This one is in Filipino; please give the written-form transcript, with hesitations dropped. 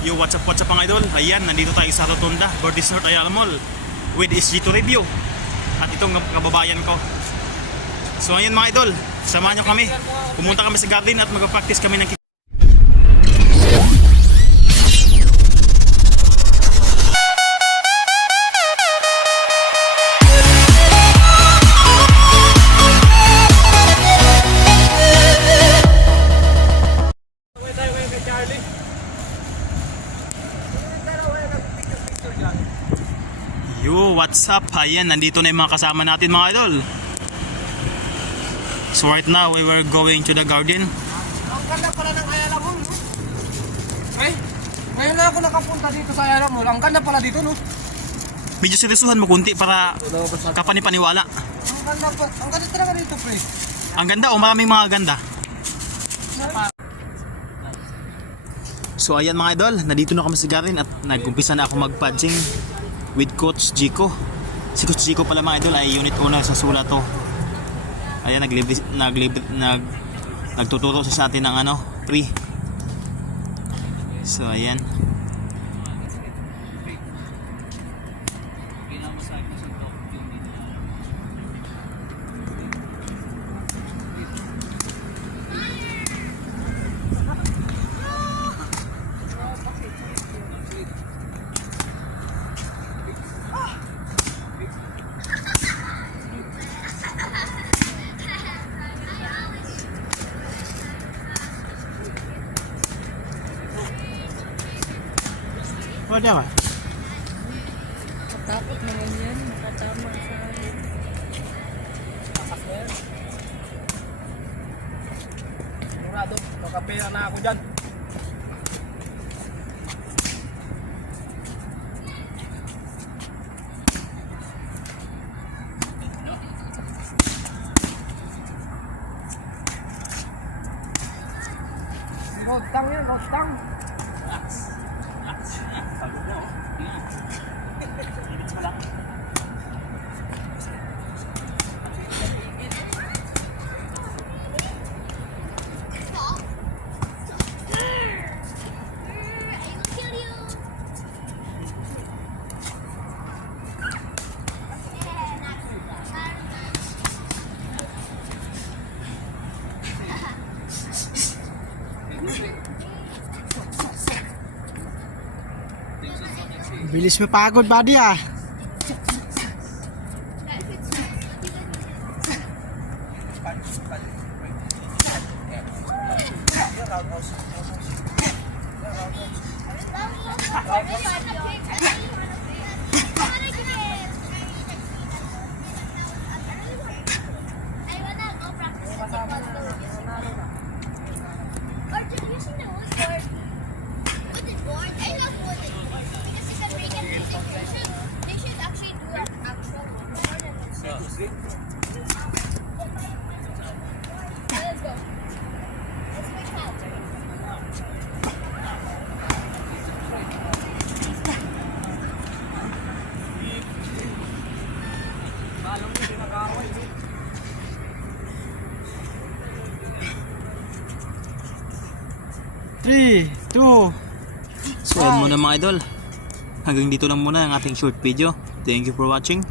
Yo, what's up mga idol? Ayan, nandito tayo sa Rotonda, Gordy Resort Ayala Mall with SG2 Review. At itong kababayan ko. So ayan mga idol, samahan nyo kami. Pumunta kami sa garden at mag-practice kami ng Yo, what's up? Ayan, nandito na yung mga kasama natin mga idol. So right now, we were going to the garden. Ang ganda pala ng Ayala Mall, no? Eh, ngayon na ako nakapunta dito sa Ayala Mall. Ang ganda pala dito, no? Medyo seryosuhan mo kunti para kapanipaniwala. Ang ganda talaga dito, pre. Ang ganda o maraming mga ganda. So ayan mga idol, nandito na kami sa garden at nag-umpisa na ako mag-pudging with Coach Jico. Si Coach Jico pala mga idol ay unit owner sa Sulato. Ayan, nagtuturo sa atin ng free. So ayan. Wala ba? Takot naman yan. Nakatama sa... Sigurado, makapira na ako dyan. Bostang yan, bostang. Bilis mapagod, buddy ah. Three, two. So ayun muna mga idol. Hanggang dito lang muna ang ating short video. Thank you for watching.